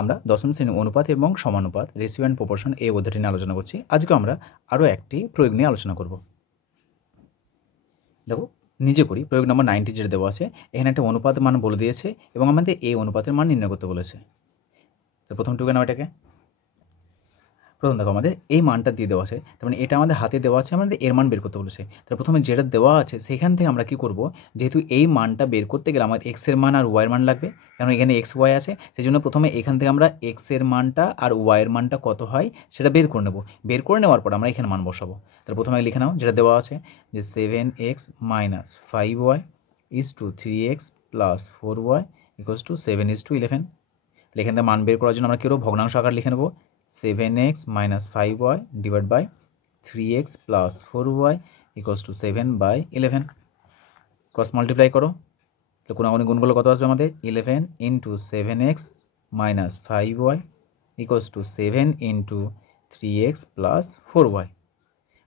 আমরা দশম শ্রেণী অনুপাত এবং সমানুপাত রেশিও অ্যান্ড প্রপোর্শন এই অধ্যায়টি নিয়ে আলোচনা করছি। আজকে আমরা আরও একটি প্রয়োগ নিয়ে আলোচনা করব। দেখো নিজে করি। প্রয়োগ নম্বর 90 যেটা দেওয়া আছে, এখানে একটা অনুপাত মান বলে দিয়েছে এবং আমাদের এই অনুপাতের মান নির্ণয় করতে বলেছে। তো প্রথম টুকে নাও এটাকে। প্রথম দেখো আমাদের এই মানটা দিয়ে দেওয়া আছে, তার মানে এটা আমাদের হাতে দেওয়া আছে, আমাদের এর মান বের করতে বলেছে। তাহলে প্রথমে যেটা দেওয়া আছে সেখান থেকে আমরা কি করব, যেহেতু এই মানটা বের করতে গেলে আমার এক্সের মান আর ওয়াইয়ের মান লাগবে, কারণ এখানে এক্স ওয়াই আছে, সেই জন্য প্রথমে এখান থেকে আমরা এক্সের মানটা আর ওয়াইয়ের মানটা কত হয় সেটা বের করে নেব। বের করে নেওয়ার পর আমরা এখানে মান বসাবো। তাহলে প্রথমে লিখে নাও যেটা দেওয়া আছে, যে 7x - 5y = 3x + 4y = 7:11। এখান থেকে মান বের করার জন্য আমরা কি করব, ভগ্নাংশ আকার লিখে নেব। 7x - 5y / 3x + 4y = 7/11। Cross multiply করো, তো কোনাগুনি গুণগুলো কত আসবে আমাদের, 11 × 7x - 5y = 7 × 3x + 4y।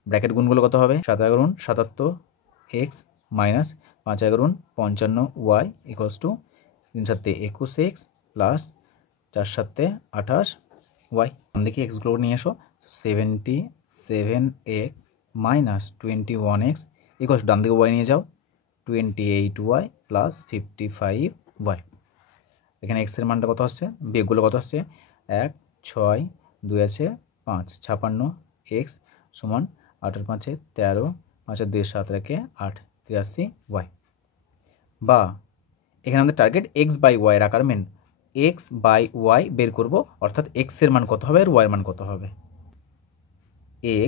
Bracket গুণগুলো কত হবে, 7 × 77 x - 5 × 55y = 3 × 7 = 21x + 4 × 7 = 28y। দেখি এক্সগুলো নিয়ে এসো। 77x - 21x = ডান দিকে y নিয়ে যাও, 28y + 55y। এখানে x এর মানটা কত আসছে, বিয়োগগুলো কত আসছে, 1 6 2 আছে 5 56 x = 8 × 5 = 13 5 আর 2 7 রেখে 8 83y। বা এখানে আমাদের টার্গেট x/y এর আকার মেন x/y বের করব, অর্থাৎ x এর মান কত হবে আর y এর মান কত হবে।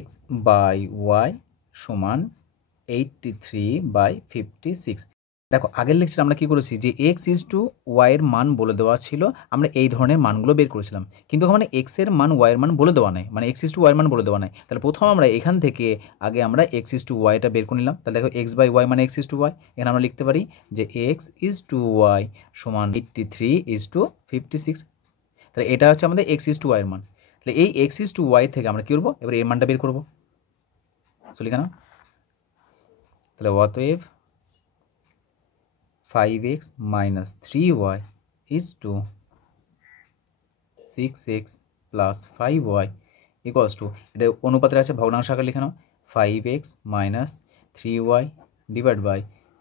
x/y = 83/56। দেখো আগের লেকচারে আমরা কি করেছি, যে x = y এর মান বলে দেওয়া ছিল, আমরা এই ধরনের মানগুলো বের করেছিলাম, কিন্তু মানে x এর মান y এর মান বলে দেওয়া নাই, মানে x = y এর মান বলে দেওয়া নাই। তাহলে প্রথম আমরা এখান থেকে আগে আমরা x = y টা বের করে নিলাম। তাহলে দেখো x/y মানে x = y, এখানে আমরা লিখতে পারি যে x = y = 83/56। তাহলে এটা হচ্ছে আমাদের x = y এর মান। তাহলে এই x = y থেকে আমরা কি করব, এবার এর মানটা বের করব। চলি কেন, তাহলে অতএব 5x - 3y = 6x + 5y = এটা অনুপাতের আছে, ভগ্নাংশ আকারে লিখে নাও। 5x - 3y /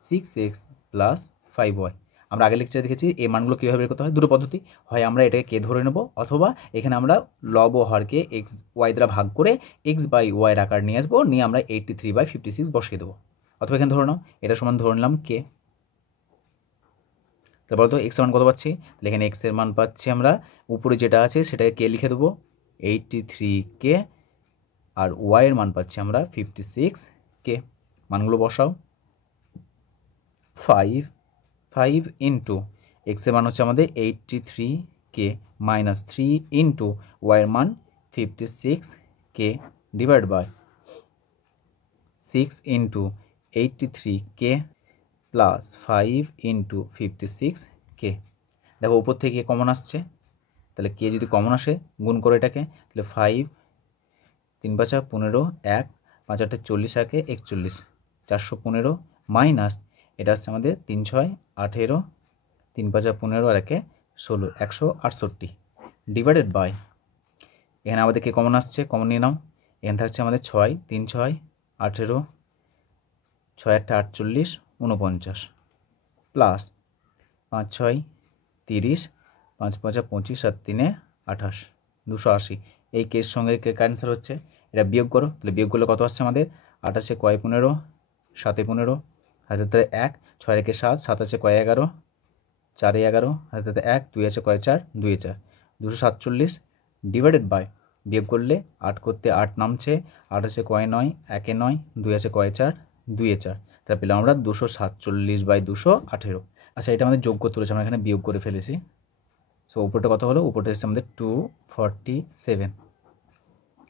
6x + 5y। আমরা আগের লেকচারে দেখেছি এই মানগুলো কীভাবে বের করতে হয়, দুটো পদ্ধতি, হয় আমরা এটাকে কে ধরে নেব, অথবা এখানে আমরা লব ও হরকে x y দ্বারা ভাগ করে x/y এর আকার নিয়ে আসবো, নিয়ে আমরা 83/56 বসিয়ে দেবো। অথবা এখানে ধরে নাও, এটা সমান ধরে নিলাম কে। তারপর বলতো এক্স এর মান কত পাচ্ছি, তাহলে এখানে এক্স এর মান পাচ্ছি আমরা, উপরে যেটা আছে সেটাকে কে লিখে দেবো 83k, আর ওয়াই এর মান পাচ্ছি আমরা 56k। মানগুলো বসাও। 5 × এক্স এর মান হচ্ছে আমাদের 83k - 3 × ওয়াই এর মান 56k / 6 × 83k + 5 × 56k। দেখো উপর থেকে কমন আসছে, তাহলে কে যদি কমন আসে গুণ করে এটাকে, তাহলে 5 3 × 5 = 15 1 5 × 8 = 40 1 41 415 মাইনাস এটা হচ্ছে আমাদের 3 6 18 3 5 = 15 আর 1 16 168 ডিভাইডেড বাই, এখানে আমাদের কে কমন আসছে, কমন নিয়ে নাও। এখানে থাকছে আমাদের 6 3 6 18 6 8 48 49 প্লাস 5 6 30 5 5 25 আর 3 28 280। এই কেস সঙ্গে ক্যান্সেল হচ্ছে, এটা বিয়োগ করো, তাহলে বিয়োগ করলে কত আসছে আমাদের, 28 কয় 15 7 15 হাতে 1 6 রেখে 7 7 আছে কয় 11 4 11 হাতে 1 2 আছে কয় 4 2 4 247 ডিভাইডেড বাই, বিয়োগ করলে 8 করতে 8 নামছে, 8 আছে কয় 9 1 9 2 আছে কয় 4 2 4, তাহলে পেলাম আমরা 247/218। আচ্ছা এটা আমাদের যোগ করতে হচ্ছে, আমরা এখানে বিয়োগ করে ফেলেছি। সো উপরটা কত হলো, উপরটা হচ্ছে আমাদের 247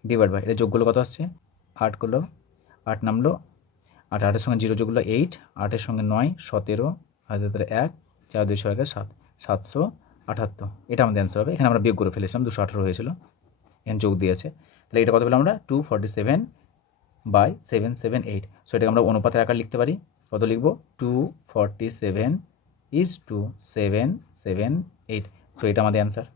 ডিভাইড বাই, এটা যোগগুলো কত আসছে, 8 করলো 8 নামলো 8 8 এর সঙ্গে 0 যোগ করলো 8 8 এর সঙ্গে 9 17 হাতে 1 4 2 6 7 778। এটা আমাদের অ্যান্সার হবে। এখানে আমরা বিয়োগ করে ফেলেছিলাম, 218 হয়েছিল, এখানে যোগ দিয়েছে। তাহলে এটা কত পেলাম আমরা, 247/778। সো এটাকে আমরা অনুপাতের আকার লিখতে পারি, কত লিখবো, 247 = 778। সো এটা আমাদের অ্যান্সার।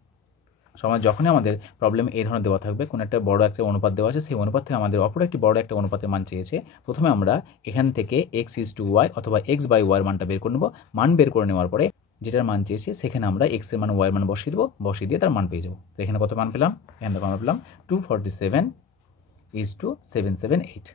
সময় যখনই আমাদের প্রবলেম এই ধরনের দেওয়া থাকবে, কোনো একটা বড় একটা অনুপাত দেওয়া আছে, সেই অনুপাত থেকে আমাদের অপর একটি বড় একটা অনুপাতের মান চেয়েছে, প্রথমে আমরা এখান থেকে x/y অথবা x/y এর মানটা বের করে নেব। মান বের করে নেওয়ার পরে যেটার মান চেয়েছে সেখানে আমরা x এর মান y এর মান বসিয়ে দেবো, বসিয়ে দিয়ে তার মান পেয়ে যাবো। তো এখানে কত মান পেলাম? এখানে আমরা পেলাম 247:778।